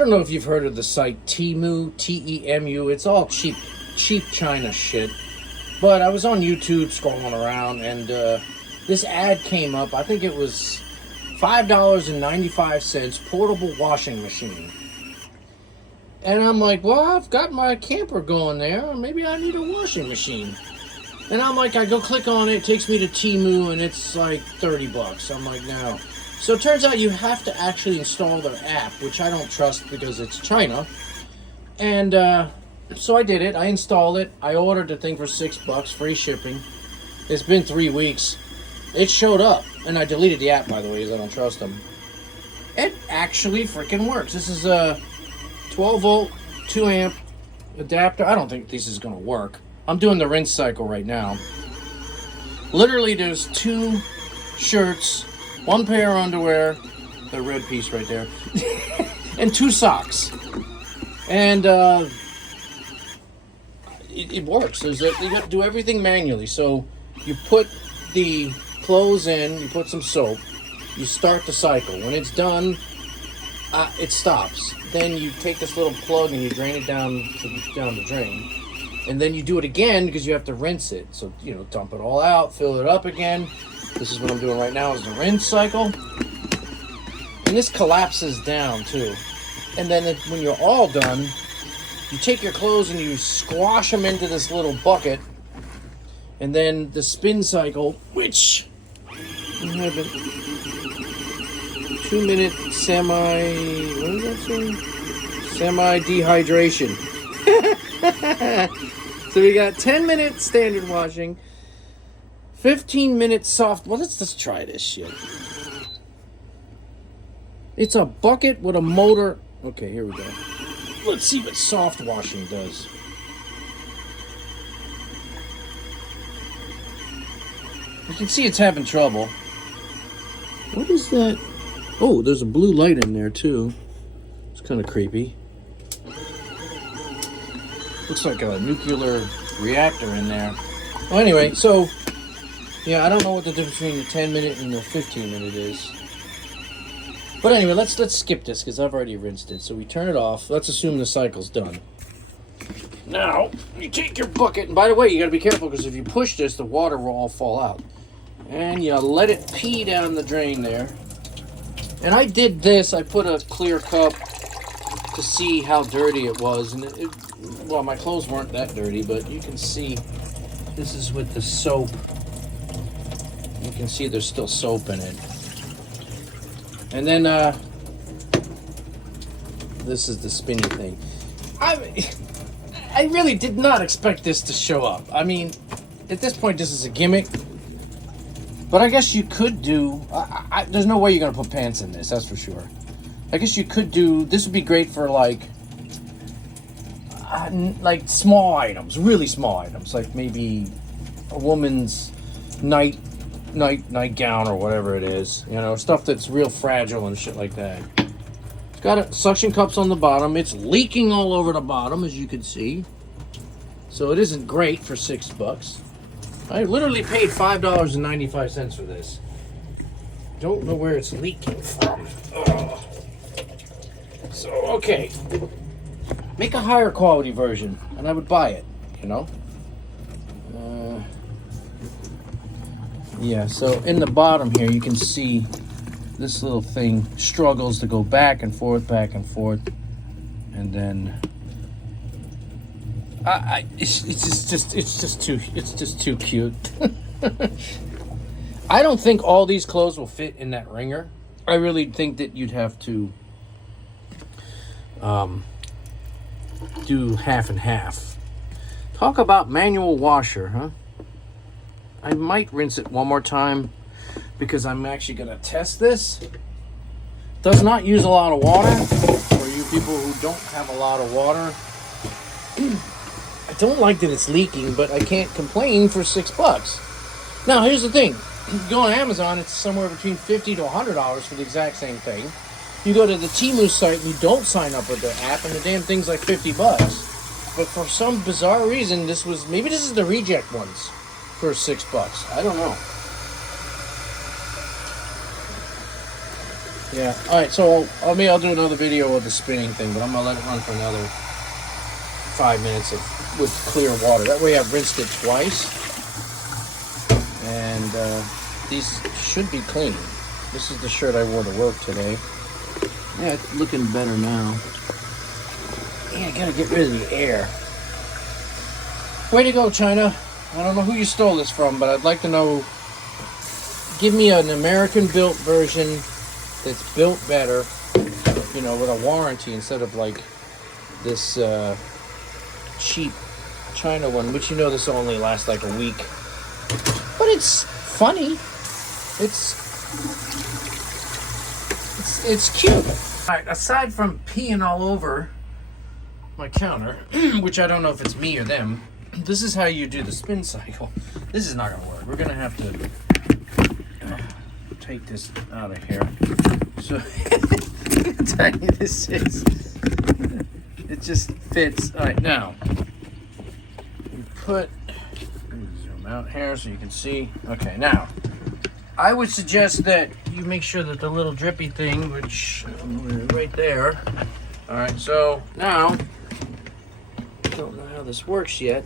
don't know if you've heard of the site Temu, Temu. It's all cheap China shit. But I was on YouTube scrolling around, and this ad came up. I think it was $5.95 portable washing machine. And I'm like, well, I've got my camper going there. Maybe I need a washing machine. And I'm like, I go click on it. It takes me to Temu, and it's like $30. I'm like, no. So it turns out you have to actually install their app, which I don't trust because it's China. And so I did it. I installed it. I ordered the thing for $6, free shipping. It's been 3 weeks. It showed up, and I deleted the app, by the way, because I don't trust them. It actually freaking works. This is a 12-volt, 2-amp adapter. I don't think this is going to work. I'm doing the rinse cycle right now. Literally, there's 2 shirts, 1 pair of underwear, the red piece right there, and 2 socks. And it works. You got to do everything manually. So you put the clothes in, you put some soap, you start the cycle. When it's done, it stops. Then you take this little plug and you drain it down the drain. And then you do it again because you have to rinse it. So, dump it all out, fill it up again. This is what I'm doing right now is the rinse cycle. And this collapses down too. And then when you're all done, you take your clothes and you squash them into this little bucket. And then the spin cycle, which I have a 2-minute semi-dehydration. So we got 10-minute standard washing, 15-minute soft. Well, let's just try this shit. It's a bucket with a motor. Okay, here we go. Let's see what soft washing does. You can see it's having trouble. What is that? Oh, there's a blue light in there too. It's kind of creepy. Looks like a nuclear reactor in there. Well, anyway, so yeah, I don't know what the difference between the 10-minute and the 15-minute is. But anyway, let's skip this because I've already rinsed it. So we turn it off. Let's assume the cycle's done. Now you take your bucket, and by the way, you got to be careful because if you push this, the water will all fall out. And you let it pee down the drain there. And I did this. I put a clear cup to see how dirty it was, and well, my clothes weren't that dirty, but you can see this is with the soap. You can see there's still soap in it. And then this is the spinny thing. I really did not expect this to show up. I mean, at this point, this is a gimmick. But I guess you could do. There's no way you're gonna put pants in this. That's for sure. I guess you could do. This would be great for like small items, really small items, like maybe a woman's nightgown or whatever it is. Stuff that's real fragile and shit like that. It's got suction cups on the bottom. It's leaking all over the bottom, as you can see. So it isn't great for $6. I literally paid $5.95 for this. Don't know where it's leaking from. Ugh. So, okay. Make a higher quality version, and I would buy it, Yeah, so in the bottom here, you can see this little thing struggles to go back and forth, and then it's just too cute. I don't think all these clothes will fit in that wringer. I really think that you'd have to do half and half. Talk about manual washer, huh? I might rinse it one more time because I'm actually going to test this. Does not use a lot of water for you people who don't have a lot of water. I don't like that it's leaking, but I can't complain for $6. Now, here's the thing. You go on Amazon, it's somewhere between $50 to $100 for the exact same thing. You go to the Temu site and you don't sign up with their app, and the damn thing's like $50. But for some bizarre reason, maybe this is the reject ones for $6. I don't know. Yeah. All right. So I'll do another video of the spinning thing, but I'm gonna let it run for another 5 minutes with clear water. That way I've rinsed it twice, and these should be clean. This is the shirt I wore to work today. Yeah, it's looking better now. Yeah, I gotta get rid of the air. Way to go, China. I don't know who you stole this from, but I'd like to know. Give me an American-built version that's built better, you know, with a warranty instead of like this cheap China one, which you know this only lasts like a week. But it's funny. It's cute. All right, aside from peeing all over my counter, which I don't know if it's me or them, this is how you do the spin cycle. This is not gonna work. We're gonna have to take this out of here. So I'll tell you, this is, it just fits. All right, now you put, zoom out here so you can see. Okay, now I would suggest that you make sure that the little drippy thing, which right there. All right, so now I don't know how this works yet.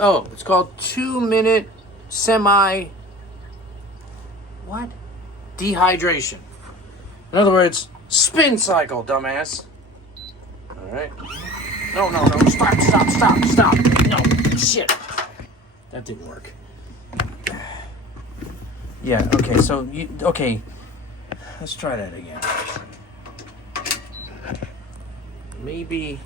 Oh, it's called 2-minute semi. What? Dehydration. In other words, spin cycle, dumbass. All right. No. Stop. No, shit. That didn't work. Yeah. Okay. So okay. Let's try that again. Maybe.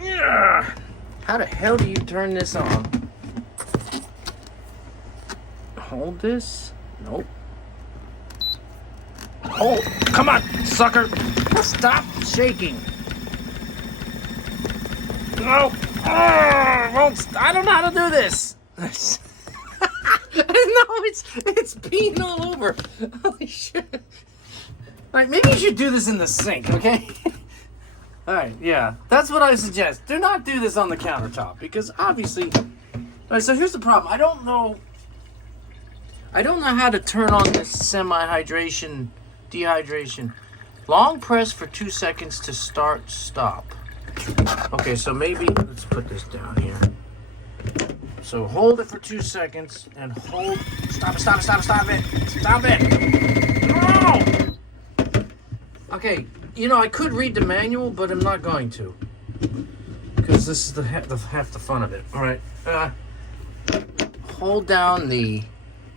Yeah. How the hell do you turn this on? Hold this? Nope. Hold. Come on, sucker. Stop shaking. No. I don't know how to do this. No, it's peeing all over. Holy shit. Alright, maybe you should do this in the sink, okay? Alright, yeah. That's what I suggest. Do not do this on the countertop, because obviously... Alright, so here's the problem. I don't know how to turn on this semi-hydration, dehydration. Long press for 2 seconds to start, stop. Okay, so maybe, let's put this down here. So hold it for 2 seconds and hold, stop it. No! Okay, you know, I could read the manual, but I'm not going to. Because this is half the fun of it. All right, hold down the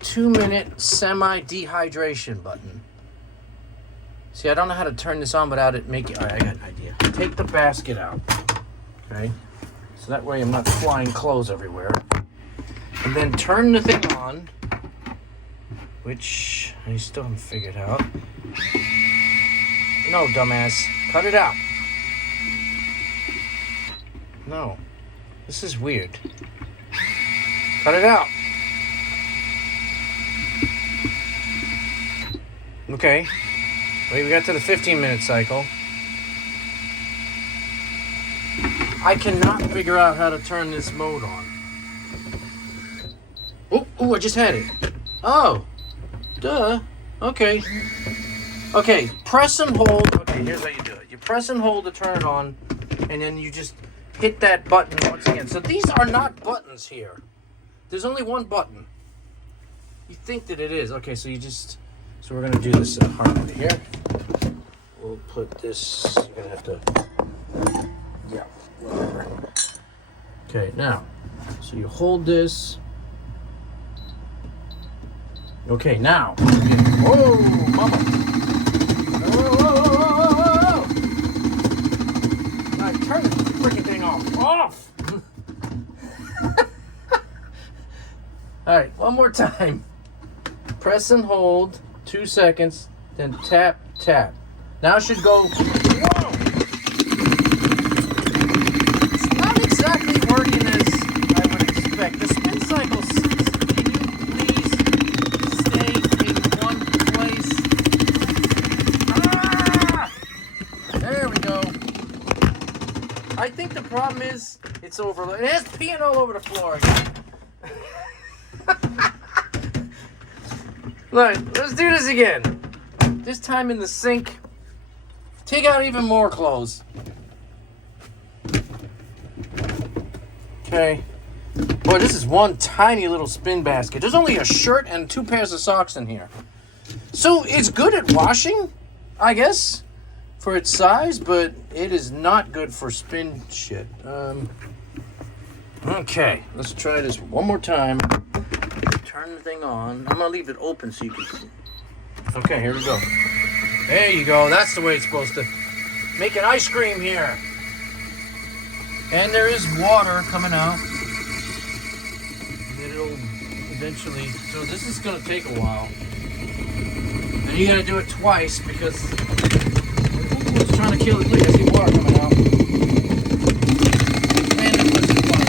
2-minute semi-dehydration button. See, I don't know how to turn this on without it making... All right, I got an idea. Take the basket out, okay? So that way I'm not flying clothes everywhere. And then turn the thing on, which I still haven't figured out. No, dumbass. Cut it out. No. This is weird. Cut it out. Okay. We got to the 15-minute cycle. I cannot figure out how to turn this mode on. Oh, I just had it. Oh. Duh. Okay. Okay, press and hold. Okay, here's how you do it. You press and hold to turn it on, and then you just hit that button once again. So these are not buttons here. There's only one button. You think that it is. Okay, so so we're gonna do this hard way here. We'll put this, you're gonna have to, yeah, whatever. Okay, now, so you hold this. Okay, now. Whoa, mama. Whoa. Now turn this freaking thing off. All right, one more time. Press and hold, 2 seconds, then tap. Now it should go. Whoa! It's not exactly working as I would expect. The spin cycle, can you please stay in one place? Ah! There we go. I think the problem is it's overloaded. It is peeing all over the floor again. Look, let's do this again. This time in the sink. Take out even more clothes. Okay. Boy, this is one tiny little spin basket. There's only a shirt and 2 pairs of socks in here. So it's good at washing, I guess, for its size, but it is not good for spin shit. Okay, let's try this one more time. Turn the thing on. I'm gonna leave it open so you can see. Okay, here we go. There you go. That's the way it's supposed to. Make an ice cream here. And there is water coming out. It'll eventually. So this is gonna take a while. And you gotta do it twice because it's trying to kill it. Look, I see water coming out. Man, that was fun.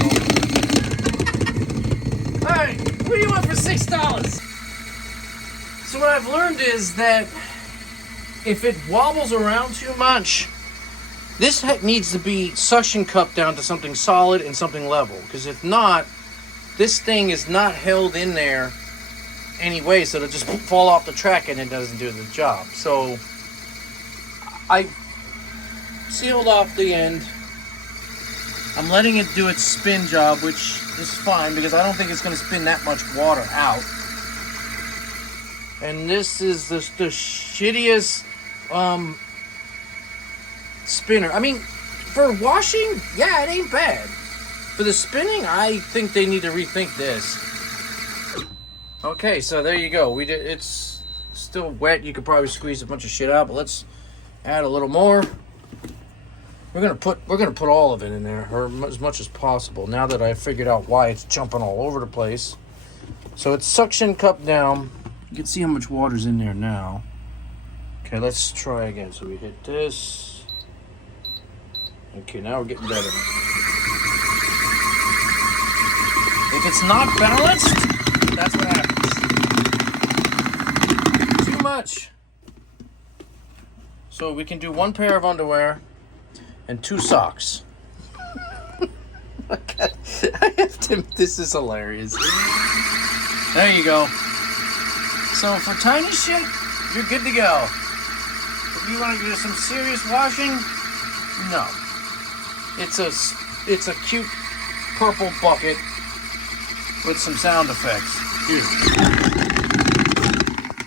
Alright, what do you want for $6? So what I've learned is that if it wobbles around too much, this needs to be suction cupped down to something solid and something level. Because if not, this thing is not held in there anyway, so it'll just fall off the track and it doesn't do the job. So I sealed off the end. I'm letting it do its spin job, which is fine because I don't think it's going to spin that much water out. And this is the shittiest spinner. I mean, for washing, yeah, it ain't bad. For the spinning, I think they need to rethink this. Okay, so there you go. It's still wet. You could probably squeeze a bunch of shit out, but let's add a little more. We're gonna put all of it in there, or as much as possible. Now that I figured out why it's jumping all over the place, so it's suction cupped down. You can see how much water's in there now. Okay, let's try again. So we hit this. Okay, now we're getting better. If it's not balanced, that's what happens. Too much. So we can do 1 pair of underwear and 2 socks. I have to. This is hilarious. There you go. So for tiny shit, you're good to go. If you want to do some serious washing, no. It's a cute purple bucket with some sound effects. Here.